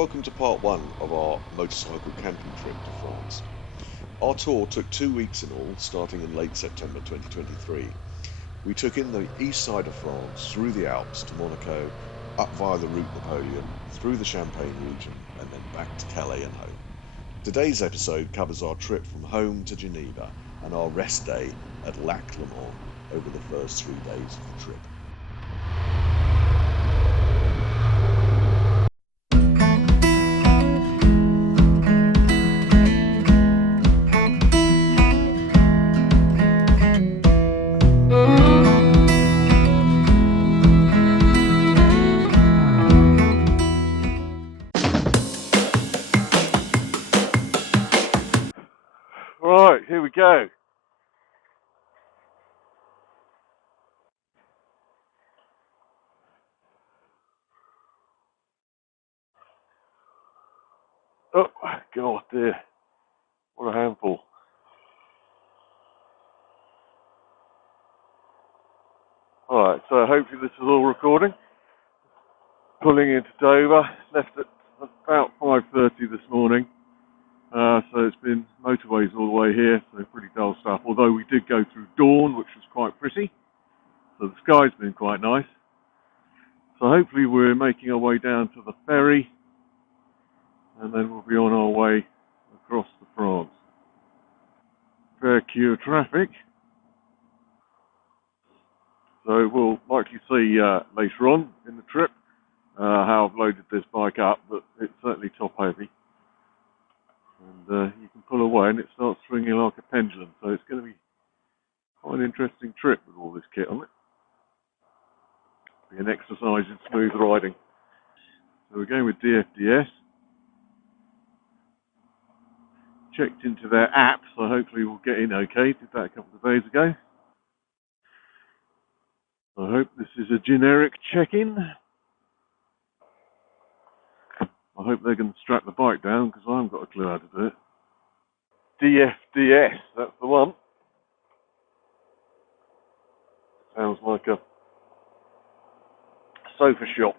welcome to part one of our motorcycle camping trip to France. Our tour took 2 weeks in all, starting in late September 2023. We took in the east side of France, through the Alps to Monaco, up via the Route Napoleon, through the Champagne region, and then back to Calais and home. Today's episode covers our trip from home to Geneva and our rest day at Lac Léman over the first 3 days of the trip. Right, here we go. Oh, God, dear. What a handful. Alright, so hopefully this is all recording. Pulling into Dover. Left at about 5:30 this morning. So it's been motorways all the way here, so pretty dull stuff. Although we did go through dawn, which was quite pretty. So the sky's been quite nice. So hopefully we're making our way down to the ferry. And then we'll be on our way across to France. Fair queue of traffic. So we'll likely see later on in the trip how I've loaded this bike up, but it's certainly top heavy. And you can pull away and it starts swinging like a pendulum, so it's going to be quite an interesting trip with all this kit on it. Be an exercise in smooth riding. So we're going with DFDS. Checked into their app, so hopefully we'll get in okay. Did that a couple of days ago. I hope this is a generic check-in. I hope they're going to strap the bike down because I haven't got a clue how to do it. DFDS, that's the one. Sounds like a sofa shop.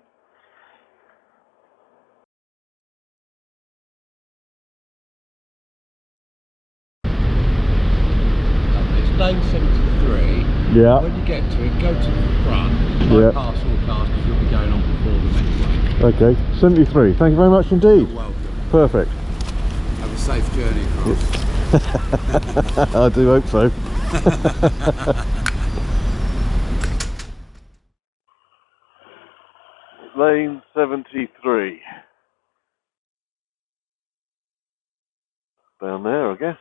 It's lane 73. Yeah. When you get to it, go to the front, bypass all cars because you'll be going on before them anyway. Okay, 73. Thank you very much indeed. You're welcome. Perfect. Have a safe journey across. I do hope so. Lane 73. Down there, I guess.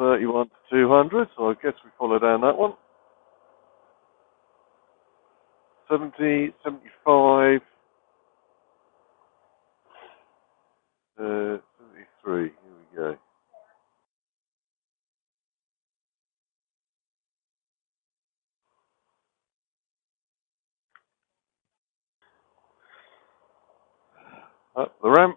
.31 to 200, so I guess we follow down that one. 70, 75, 73, here we go. Up the ramp.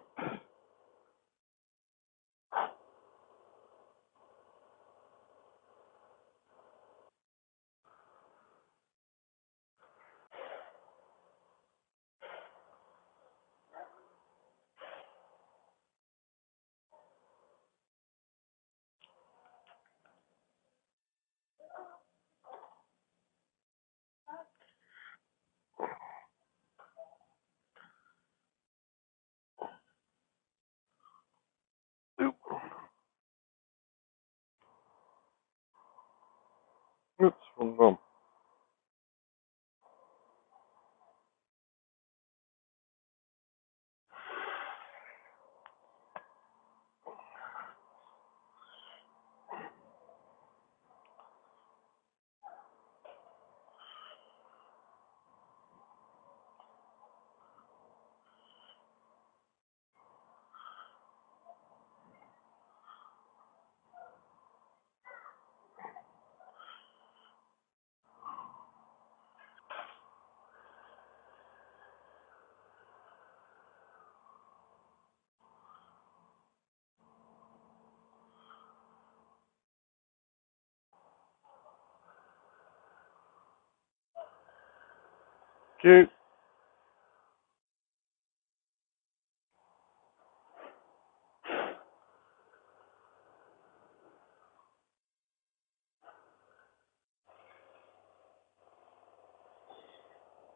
you.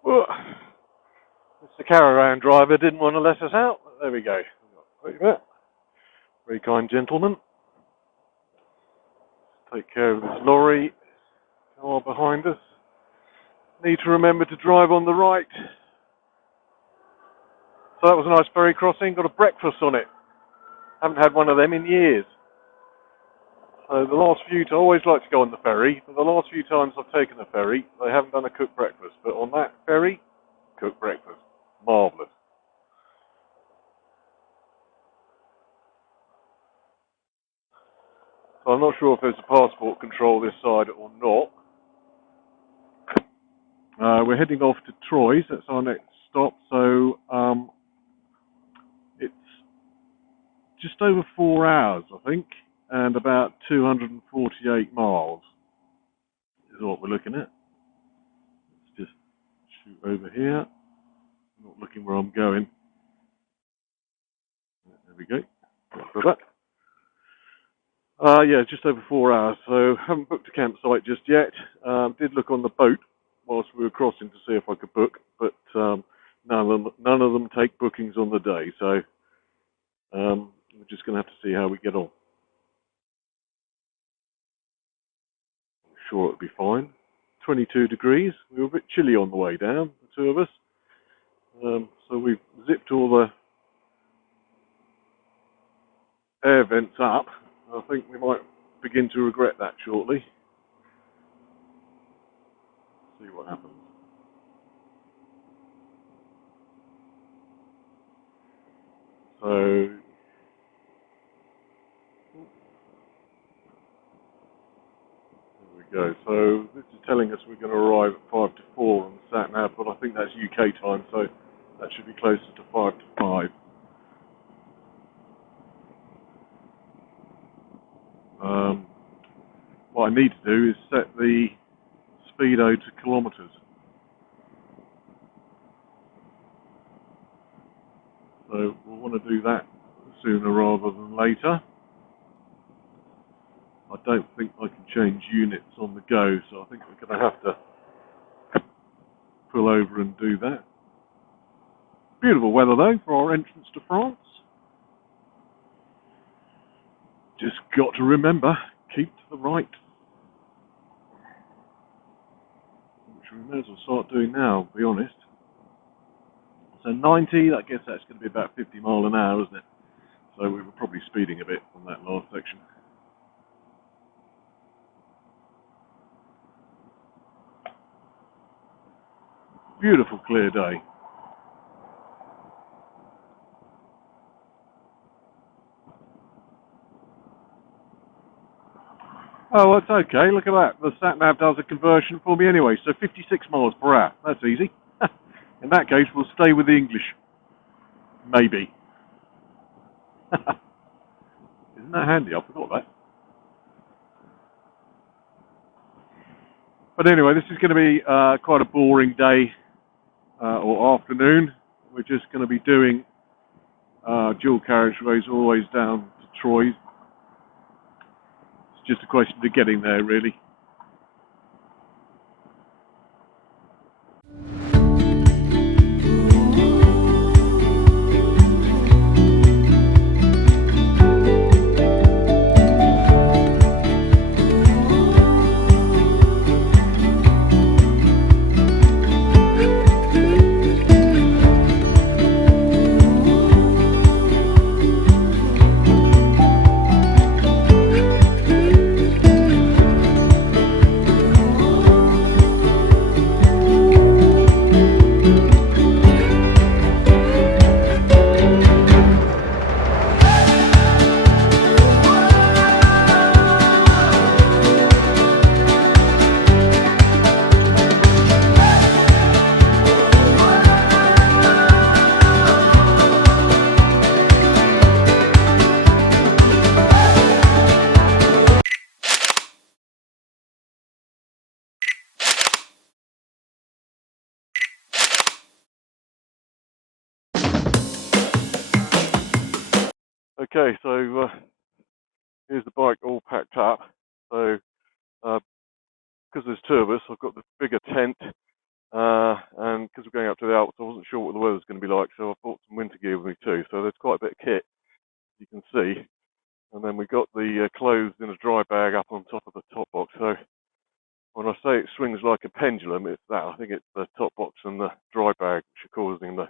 Well, Mr. Caravan driver didn't want to let us out. There we go. Wait a minute. Very kind gentleman. Take care of this lorry car behind us. Need to remember to drive on the right. So that was a nice ferry crossing. Got a breakfast on it. Haven't had one of them in years. So the last few times, I always like to go on the ferry, but the last few times I've taken the ferry, they haven't done a cooked breakfast. But on that ferry, cooked breakfast. Marvellous. So I'm not sure if there's a passport control this side or not. We're heading off to Troyes. That's our next stop. So it's just over 4 hours, I think, and about 248 miles is what we're looking at. Let's just shoot over here. Not looking where I'm going. There we go. For that. Yeah, just over 4 hours. So haven't booked a campsite just yet. Did look on the boat whilst we were crossing to see if I could book, but none of them take bookings on the day. So we're just going to have to see how we get on. I'm sure it'll be fine. 22 degrees. We were a bit chilly on the way down, the two of us. So we've zipped all the air vents up. I think we might begin to regret that shortly. See what happens. So there we go. So this is telling us we're going to arrive at 5 to 4 on the sat nav, but I think that's UK time, so that should be closer to 5 to 5. What I need to do is set the speedo to kilometres. So we'll want to do that sooner rather than later. I don't think I can change units on the go, so I think we're going to have to pull over and do that. Beautiful weather though for our entrance to France. Just got to remember, keep to the right. Which we may as well start doing now, to be honest. So 90, I guess that's going to be about 50 mile an hour, isn't it? So we were probably speeding a bit on that last section. Beautiful clear day. Oh, that's okay. Look at that. The sat-nav does a conversion for me anyway. So 56 miles per hour. That's easy. In that case, we'll stay with the English. Maybe. Isn't that handy? I forgot that. But anyway, this is going to be quite a boring day or afternoon. We're just going to be doing dual carriageways all the way down to Troyes. It's just a question of getting there, really. Okay, so here's the bike all packed up. So because there's two of us, I've got the bigger tent, and because we're going up to the Alps, I wasn't sure what the weather's going to be like, so I brought some winter gear with me too. So there's quite a bit of kit, you can see. And then we got the clothes in a dry bag up on top of the top box. So when I say it swings like a pendulum, it's that. I think it's the top box and the dry bag which are causing the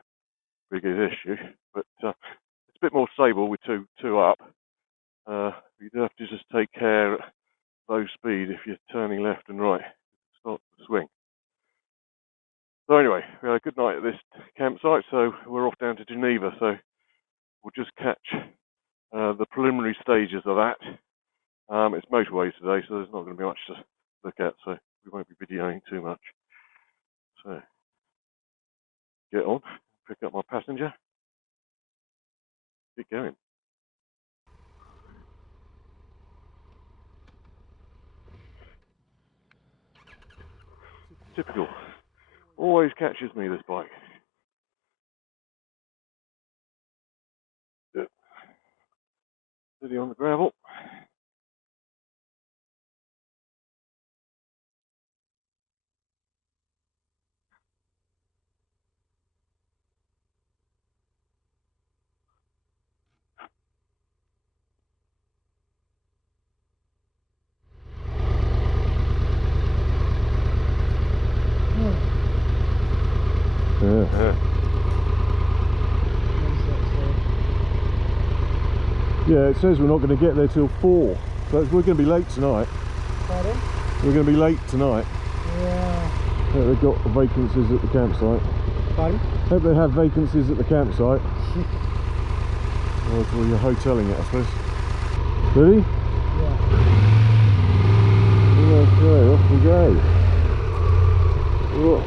biggest issue. But it's a bit more stable with two up. You do have to just take care at low speed if you're turning left and right. It starts to swing. So anyway, we had a good night at this campsite, so we're off down to Geneva. So we'll just catch the preliminary stages of that. It's motorways today, so there's not going to be much to look at, so we won't be videoing too much. So get on, pick up my passenger, get going. Typical. Always catches me, this bike. Steady on the gravel. Yeah, it says we're not going to get there till 4, so we're going to be late tonight. Pardon? We're going to be late tonight. Yeah. Yeah, they've got vacancies at the campsite. Pardon? Hope they have vacancies at the campsite. Well, you're hoteling it, I suppose. Ready? Yeah. Okay, off we go. Oh,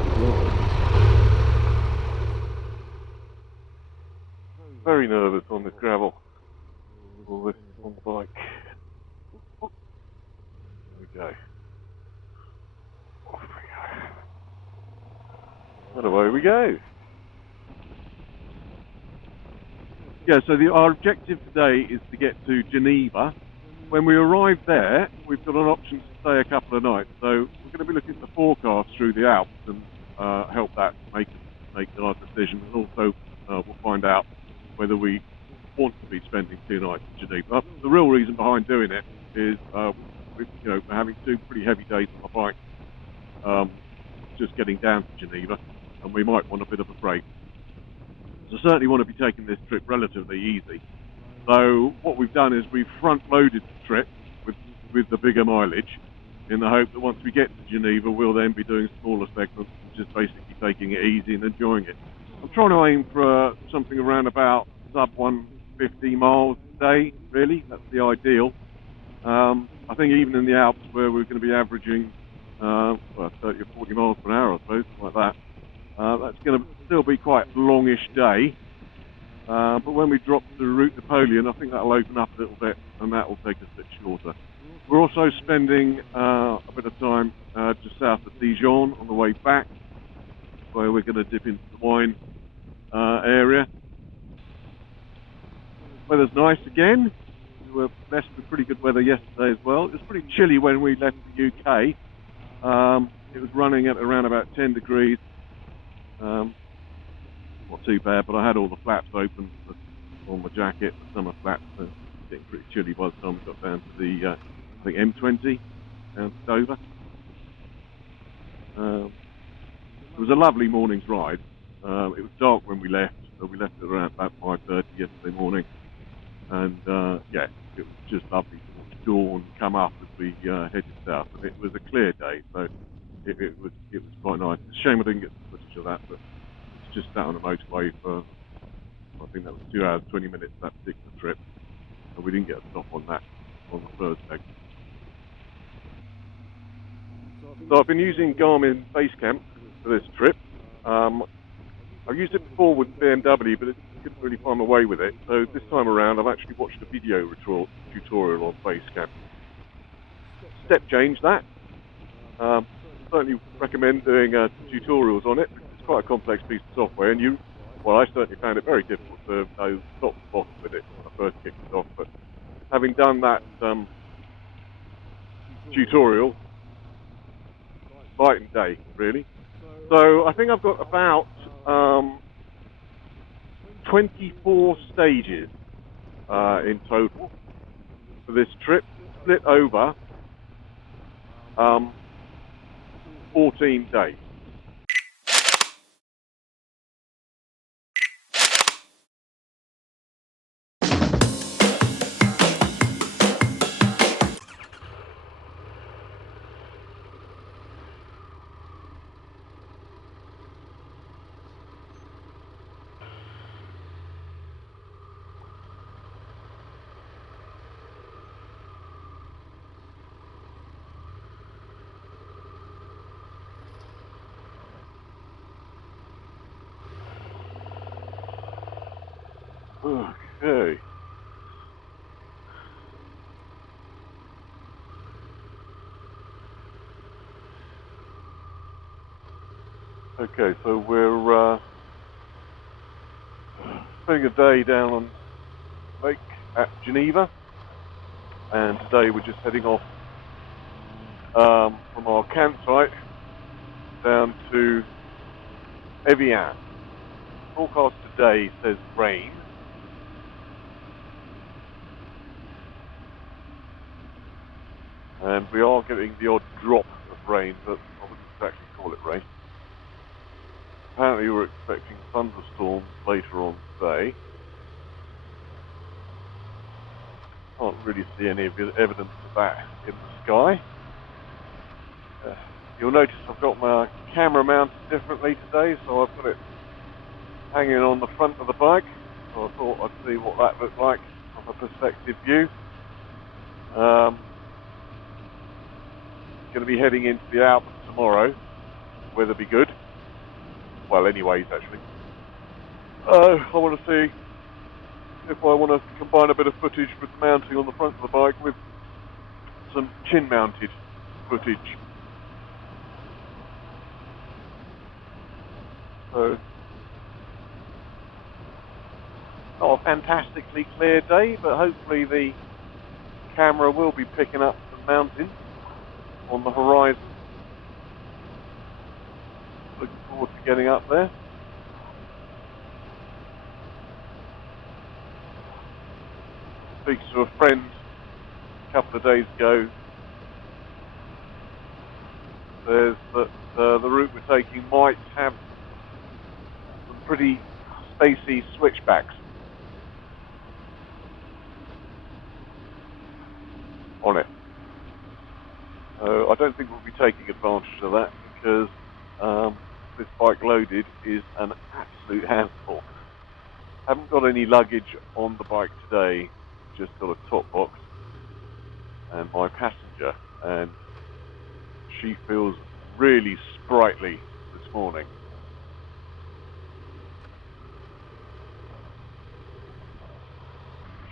Very nervous on this gravel. All this on the bike. There we go. Off we go. And away we go. Yeah, so our objective today is to get to Geneva. When we arrive there, we've got an option to stay a couple of nights. So we're going to be looking at the forecast through the Alps and help that make our decision. And also we'll find out whether we want to be spending 2 nights in Geneva. The real reason behind doing it is we're having 2 pretty heavy days on the bike, just getting down to Geneva, and we might want a bit of a break. So certainly want to be taking this trip relatively easy. So what we've done is we've front-loaded the trip with the bigger mileage, in the hope that once we get to Geneva, we'll then be doing smaller segments and just basically taking it easy and enjoying it. I'm trying to aim for something around about sub 150 miles a day, really. That's the ideal. I think even in the Alps, where we're going to be averaging 30 or 40 miles per hour, I suppose, like that, that's going to still be quite a longish day. But when we drop to Route Napoleon, I think that'll open up a little bit, and that will take us a bit shorter. We're also spending a bit of time just south of Dijon on the way back, where we're going to dip into the wine area. Weather's nice again. We were blessed with pretty good weather yesterday as well. It was pretty chilly when we left the UK. It was running at around about 10 degrees. Not too bad, but I had all the flaps open on my jacket, the summer flaps. So it's getting pretty chilly by the time we got down to the I think M20 down to Dover. It was a lovely morning's ride. It was dark when we left, so we left at around about 5:30 yesterday morning. And yeah, it was just lovely to watch dawn come up as we headed south. And it was a clear day, so it was quite nice. It's a shame I didn't get the footage of that, but it's just sat on a motorway for, I think that was 2 hours 20 minutes that particular trip, and we didn't get a stop on that on the first leg. So I've been using Garmin Basecamp for this trip. I've used it before with BMW, but I couldn't really find my way with it. So this time around, I've actually watched a video tutorial on Basecamp. Step change that. Certainly recommend doing tutorials on it. It's quite a complex piece of software, and you well, I certainly found it very difficult to know top to bottom with it when I first kicked it off. But having done that tutorial, night and day, really. So I think I've got about 24 stages in total for this trip, split over 14 days. Okay. Okay, so we're spending a day down on lake at Geneva, and today we're just heading off from our campsite down to Evian. Forecast today says rain. And we are getting the odd drop of rain, but I wouldn't exactly call it rain. Apparently we're expecting thunderstorms later on today. Can't really see any evidence of that in the sky. You'll notice I've got my camera mounted differently today, so I've got it hanging on the front of the bike. So I thought I'd see what that looked like from a perspective view. Going to be heading into the Alps tomorrow. Weather be good. Well, anyways, actually. I want to see if I want to combine a bit of footage with mounting on the front of the bike with some chin-mounted footage. So, not a fantastically clear day, but hopefully the camera will be picking up some mountains on the horizon. Looking forward to getting up there. Speaks to a friend a couple of days ago. Says that the route we're taking might have some pretty spacey switchbacks on it. I don't think we'll be taking advantage of that because this bike loaded is an absolute handful. Haven't got any luggage on the bike today, just got a top box and my passenger, and she feels really sprightly this morning.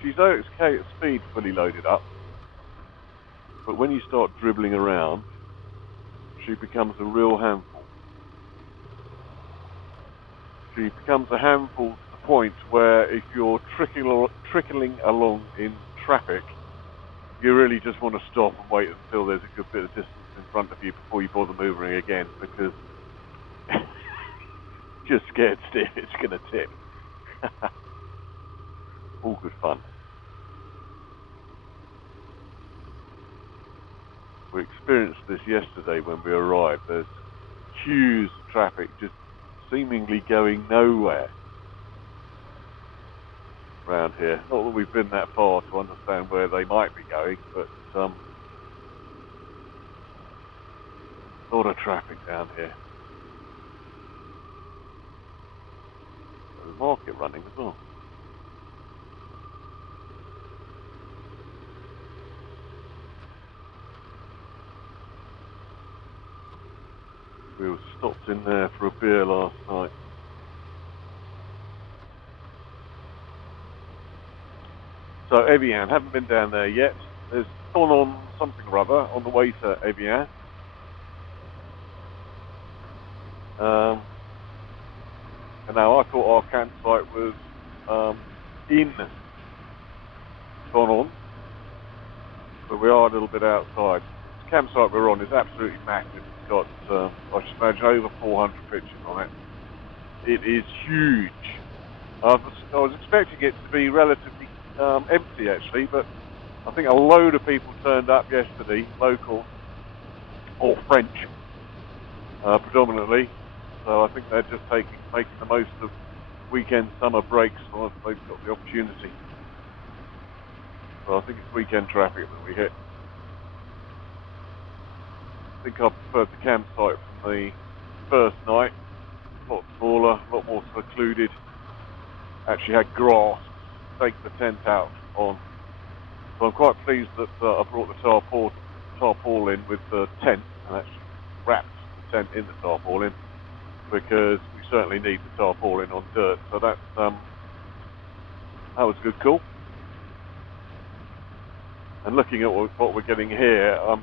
She's okay at speed fully loaded up, but when you start dribbling around, she becomes a real handful. She becomes a handful to the point where if you're trickling along in traffic, you really just want to stop and wait until there's a good bit of distance in front of you before you bother moving again, because just scared stiff, it's going to tip. All good fun. We experienced this yesterday when we arrived. There's queues of traffic just seemingly going nowhere around here. Not that we've been that far to understand where they might be going, but a lot of traffic down here. There's a market running as well. We were stopped in there for a beer last night. So Evian, haven't been down there yet. There's Thonon something or other on the way to Evian. And now I thought our campsite was in Thonon, but we are a little bit outside. The campsite we're on is absolutely massive. It's got, I should imagine, over 400 pictures on it. It is huge. I was expecting it to be relatively empty actually, but I think a load of people turned up yesterday, local or French predominantly. So I think they're just making the most of weekend summer breaks whilst they've got the opportunity. So I think it's weekend traffic that we hit. I think I preferred the campsite from the first night. A lot smaller, a lot more secluded. Actually had grass to take the tent out on. So I'm quite pleased that I brought the tarpaulin with the tent and actually wrapped the tent in the tarpaulin, because we certainly need the tarpaulin on dirt. So that was a good call. And looking at what we're getting here, I'm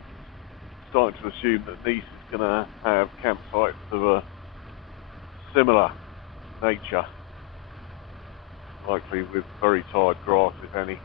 starting to assume that Nice is going to have campsites of a similar nature, likely with very tired grass, if any.